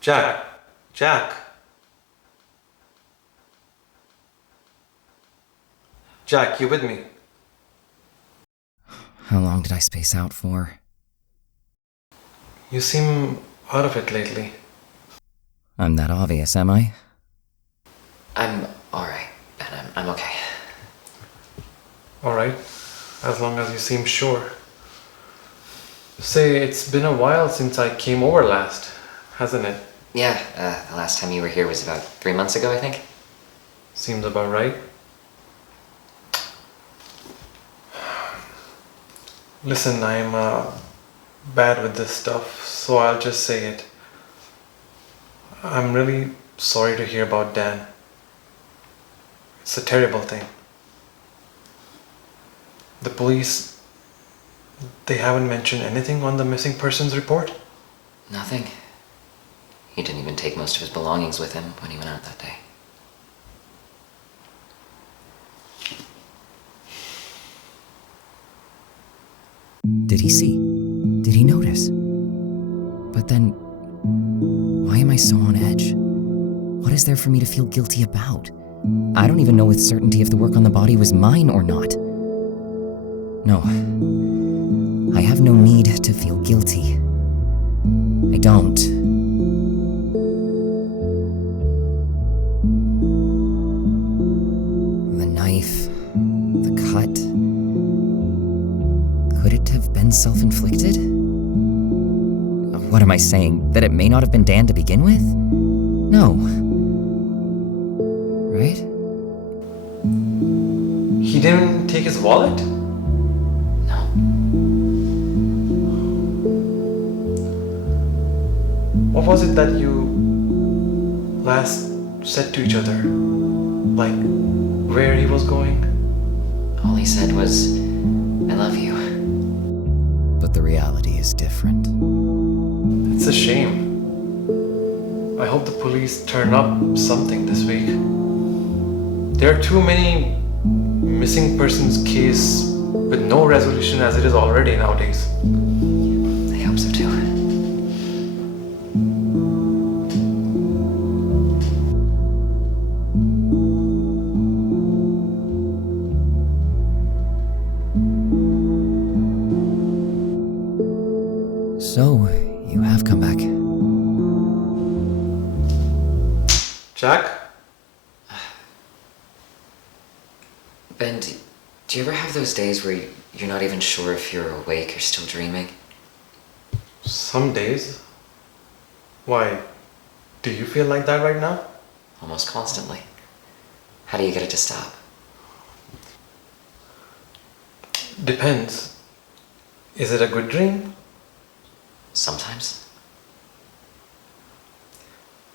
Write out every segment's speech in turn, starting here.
Jack. Jack. Jack, you with me? How long did I space out for? You seem out of it lately. I'm that obvious, am I? I'm alright, Ben. I'm okay. Alright, as long as you seem sure. Say, it's been a while since I came over last, hasn't it? Yeah, the last time you were here was about 3 months ago, I think. Seems about right. Listen, I'm bad with this stuff, so I'll just say it. I'm really sorry to hear about Dan. It's a terrible thing. The police, they haven't mentioned anything on the missing persons report? Nothing. He didn't even take most of his belongings with him when he went out that day. Did he see? Did he notice? But then, why am I so on edge? What is there for me to feel guilty about? I don't even know with certainty if the work on the body was mine or not. No. I have no need to feel guilty. I don't. The knife, the cut. Could it have been self-inflicted? What am I saying? That it may not have been Dan to begin with? No. Right? He didn't take his wallet? No. What was it that you last said to each other? Like, where he was going? All he said was, I love you. But the reality is different. It's a shame. I hope the police turn up something this week. There are too many missing persons case with no resolution as it is already nowadays. I hope so too. So, you have come back. Jack? Ben, do you ever have those days where you're not even sure if you're awake or still dreaming? Some days. Why? Do you feel like that right now? Almost constantly. How do you get it to stop? Depends. Is it a good dream? Sometimes.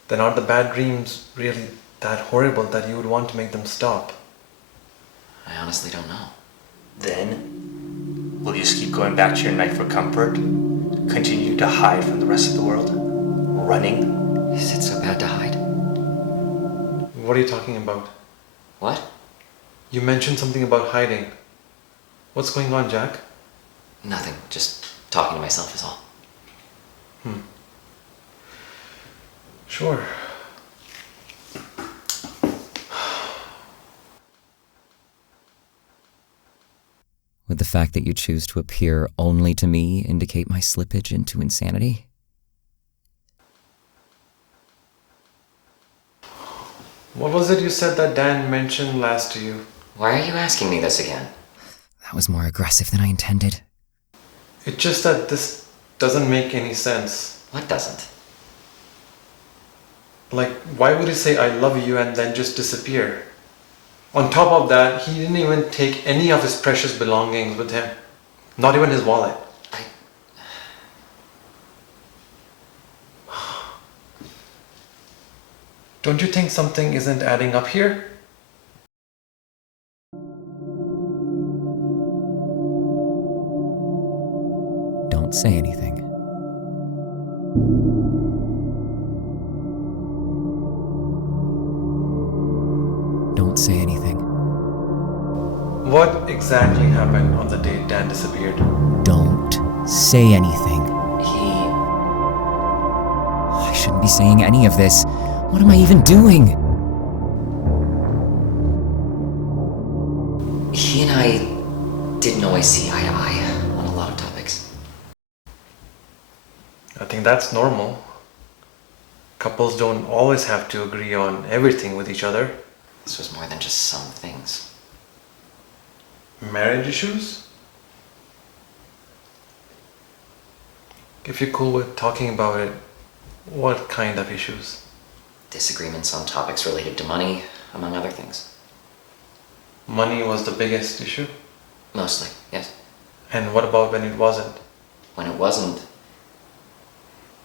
Then are the bad dreams really that horrible that you would want to make them stop? I honestly don't know. Then, will you just keep going back to your night for comfort? Continue to hide from the rest of the world? Running? Is it so bad to hide? What are you talking about? What? You mentioned something about hiding. What's going on, Jack? Nothing. Just talking to myself is all. Sure. Would the fact that you choose to appear only to me indicate my slippage into insanity? What was it you said that Dan mentioned last to you? Why are you asking me this again? That was more aggressive than I intended. It's just that this doesn't make any sense. What doesn't? Like, why would he say I love you and then just disappear? On top of that, he didn't even take any of his precious belongings with him. Not even his wallet. Don't you think something isn't adding up here? Don't say anything. Don't say anything. What exactly happened on the day Dan disappeared? Don't say anything. He... I shouldn't be saying any of this. What am I even doing? He and I didn't always see eye to eye on a lot of topics. I think that's normal. Couples don't always have to agree on everything with each other. This was more than just some things. Marriage issues? If you're cool with talking about it, what kind of issues? Disagreements on topics related to money, among other things. Money was the biggest issue? Mostly, yes. And what about when it wasn't? When it wasn't, it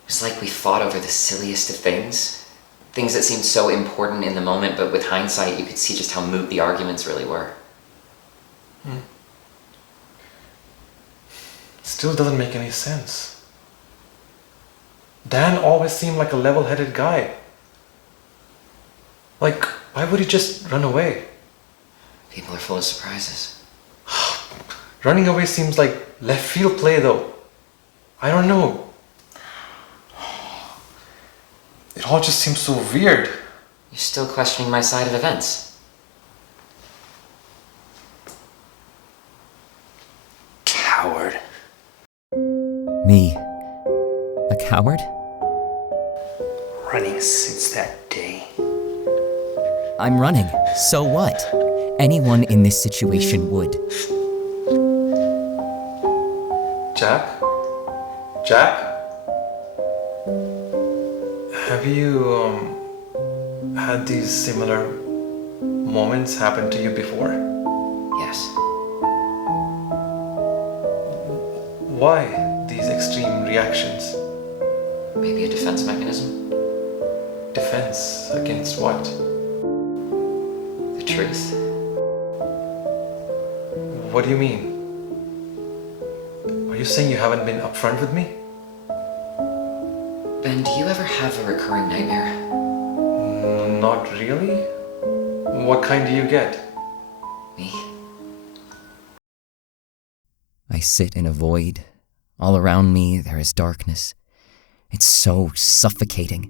was like we fought over the silliest of things. Things that seemed so important in the moment, but with hindsight you could see just how moot the arguments really were. Still doesn't make any sense. Dan always seemed like a level-headed guy. Like, why would he just run away? People are full of surprises. Running away seems like left field play though. I don't know. It all just seems so weird. You're still questioning my side of events. Coward. Me. A coward? Running since that day. I'm running. So what? Anyone in this situation would. Jack? Jack? Have you, had these similar moments happen to you before? Yes. Why these extreme reactions? Maybe a defense mechanism? Defense against what? The truth? What do you mean? Are you saying you haven't been upfront with me? Ben, do you ever have a recurring nightmare? Not really. What kind do you get? Me? I sit in a void. All around me, there is darkness. It's so suffocating.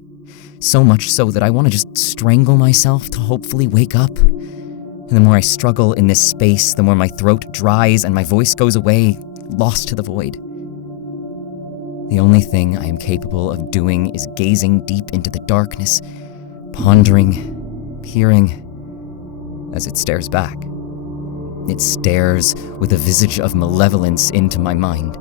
So much so that I want to just strangle myself to hopefully wake up. And the more I struggle in this space, the more my throat dries and my voice goes away, lost to the void. The only thing I am capable of doing is gazing deep into the darkness, pondering, peering, as it stares back. It stares with a visage of malevolence into my mind.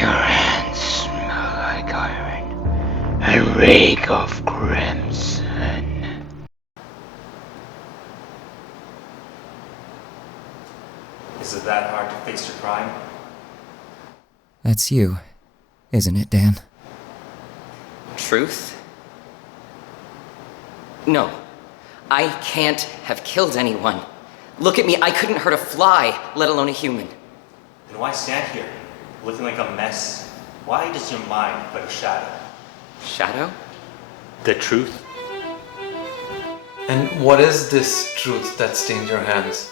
Your hands smell like iron, a reek of crimson. Is it that hard to face your crime? That's you, isn't it, Dan? Truth? No. I can't have killed anyone. Look at me, I couldn't hurt a fly, let alone a human. Then why stand here, looking like a mess? Why does your mind look like a shadow? Shadow? The truth? And what is this truth that stains your hands?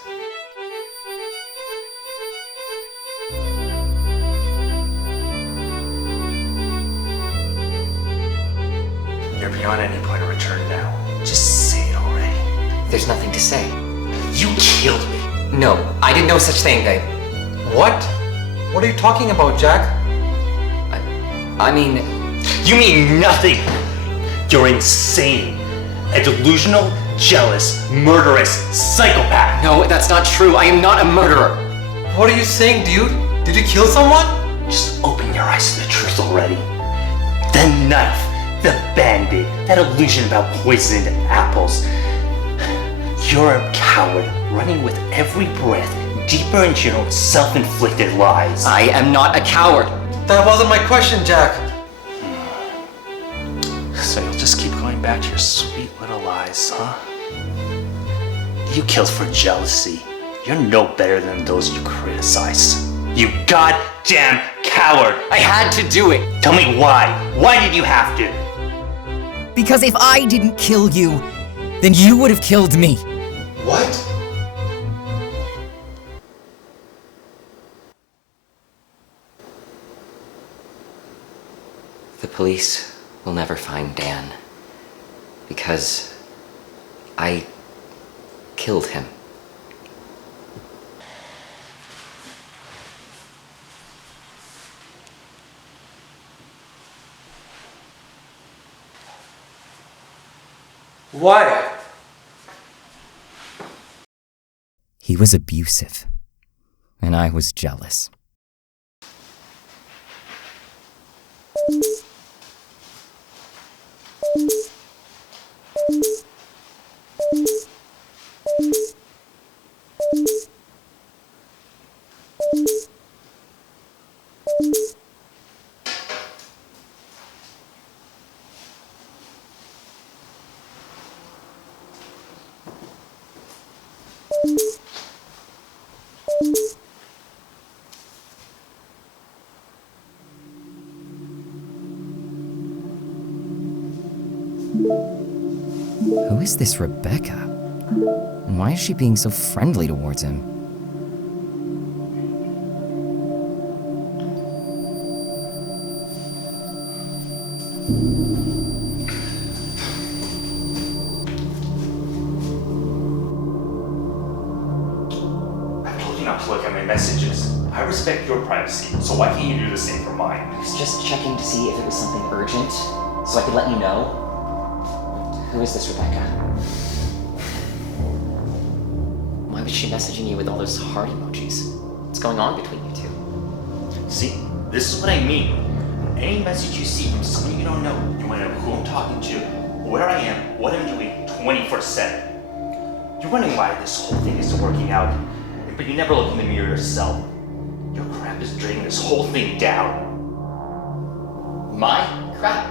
You're beyond any point of return now. Just say it already. There's nothing to say. You killed me. No, I did no such thing, babe. What? What are you talking about, Jack? I mean, You mean nothing. You're insane. A delusional, jealous, murderous psychopath. no, that's not true. I am not a murderer. What are you saying, dude? Did you kill someone? Just open your eyes to the truth already. The knife, the bandit, that illusion about poisoned apples. You're a coward, running with every breath deeper into your own self-inflicted lies. I am not a coward. That wasn't my question, Jack. So you'll just keep going back to your sweet little lies, huh? You killed for jealousy. You're no better than those you criticize. You goddamn coward! I had to do it. Tell me why. Why did you have to? Because if I didn't kill you, then you would have killed me. What? The police will never find Dan because I killed him. Why? He was abusive, and I was jealous. Who is this Rebecca? And why is she being so friendly towards him? I told you not to look at my messages. I respect your privacy, so why can't you do the same for mine? I was just checking to see if it was something urgent, so I could let you know. Who is this Rebecca? Why was she messaging you with all those heart emojis? What's going on between you two? See, this is what I mean. Any message you see from someone you don't know, you want to know who I'm talking to, where I am, what I'm doing 24/7. You're wondering why this whole thing isn't working out, but you never look in the mirror yourself. Your crap is dragging this whole thing down. My crap?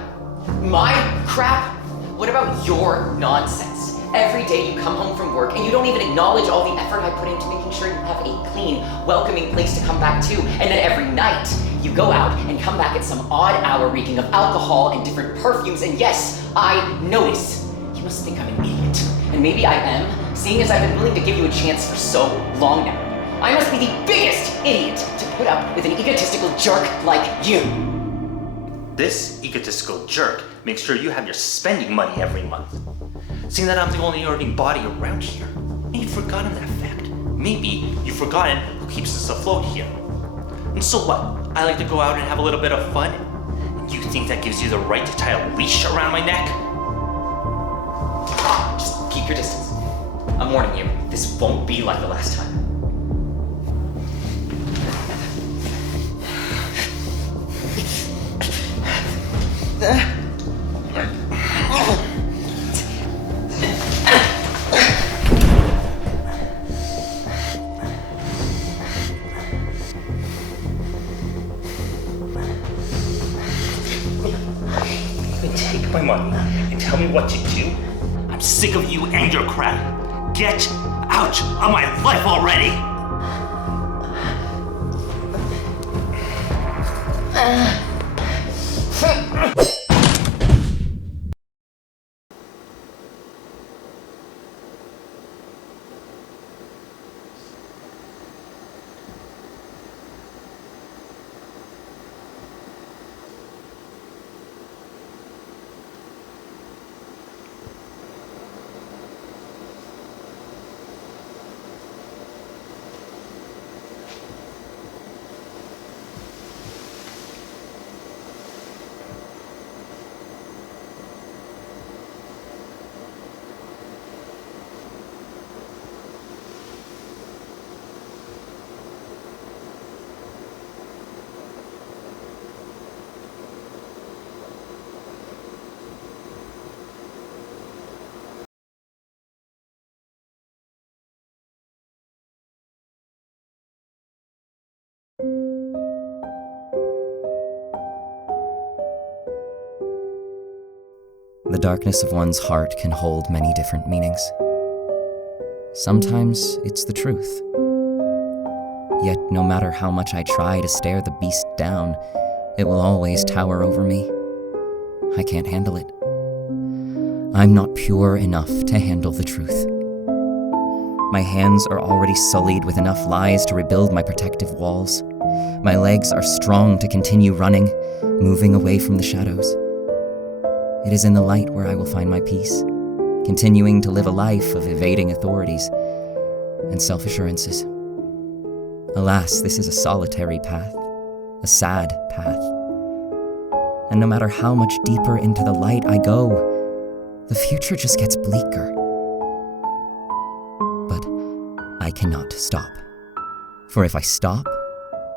My crap? What about your nonsense? Every day you come home from work and you don't even acknowledge all the effort I put into making sure you have a clean, welcoming place to come back to. And then every night you go out and come back at some odd hour reeking of alcohol and different perfumes. And yes, I notice. You must think I'm an idiot. And maybe I am, seeing as I've been willing to give you a chance for so long now. I must be the biggest idiot to put up with an egotistical jerk like you. This egotistical jerk makes sure you have your spending money every month. Seeing that I'm the only earning body around here, and you've forgotten that fact. Maybe you've forgotten who keeps us afloat here. And so what? I like to go out and have a little bit of fun? And you think that gives you the right to tie a leash around my neck? Just keep your distance. I'm warning you, this won't be like the last time. Take my money and tell me what to do? I'm sick of you and your crap. Get out of my life already! The darkness of one's heart can hold many different meanings. Sometimes it's the truth. Yet no matter how much I try to stare the beast down, it will always tower over me. I can't handle it. I'm not pure enough to handle the truth. My hands are already sullied with enough lies to rebuild my protective walls. My legs are strong to continue running. moving away from the shadows. It is in the light where I will find my peace, continuing to live a life of evading authorities and self-assurances. Alas, this is a solitary path, a sad path. And no matter how much deeper into the light I go, the future just gets bleaker. But I cannot stop. For if I stop,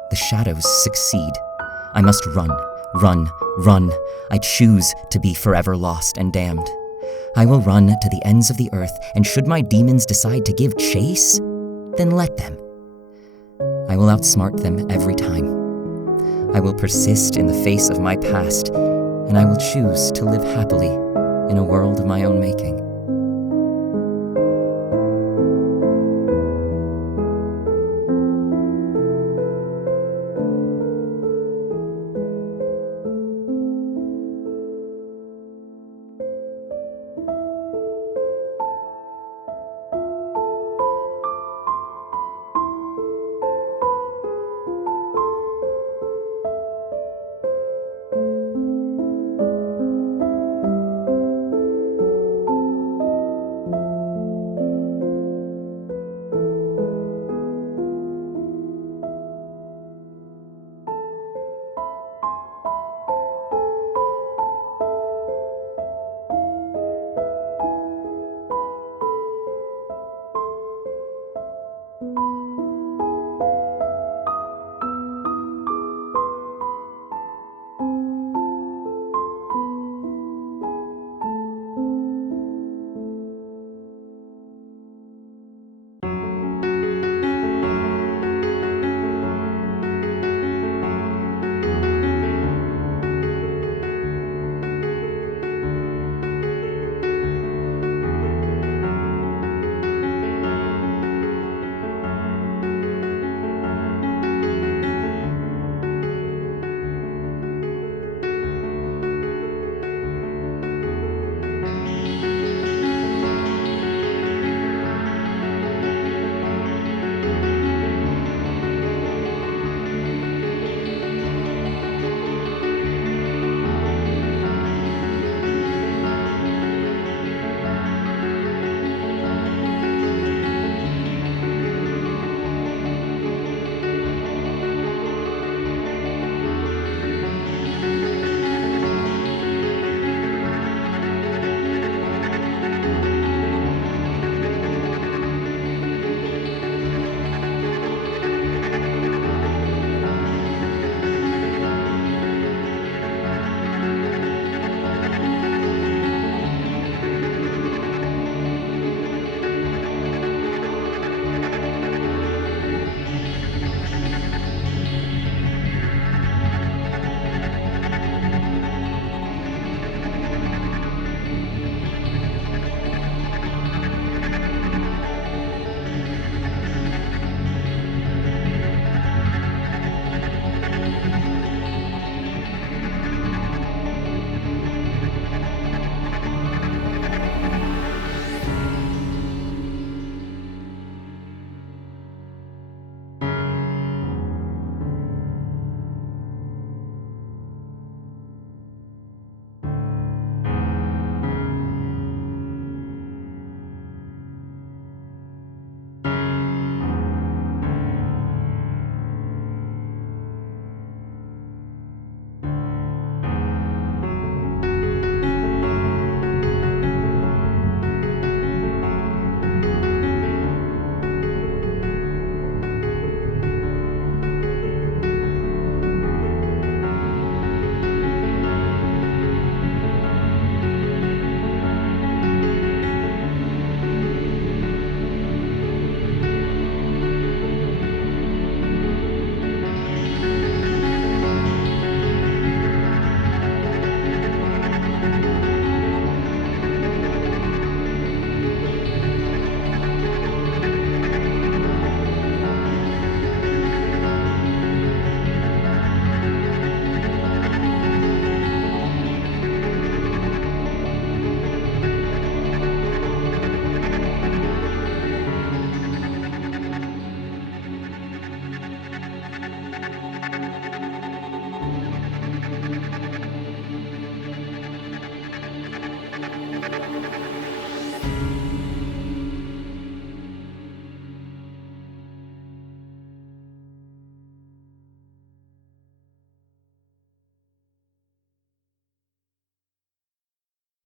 the shadows succeed. I must run, run, run. I choose to be forever lost and damned. I will run to the ends of the earth, and should my demons decide to give chase, then let them. I will outsmart them every time. I will persist in the face of my past, and I will choose to live happily in a world of my own making.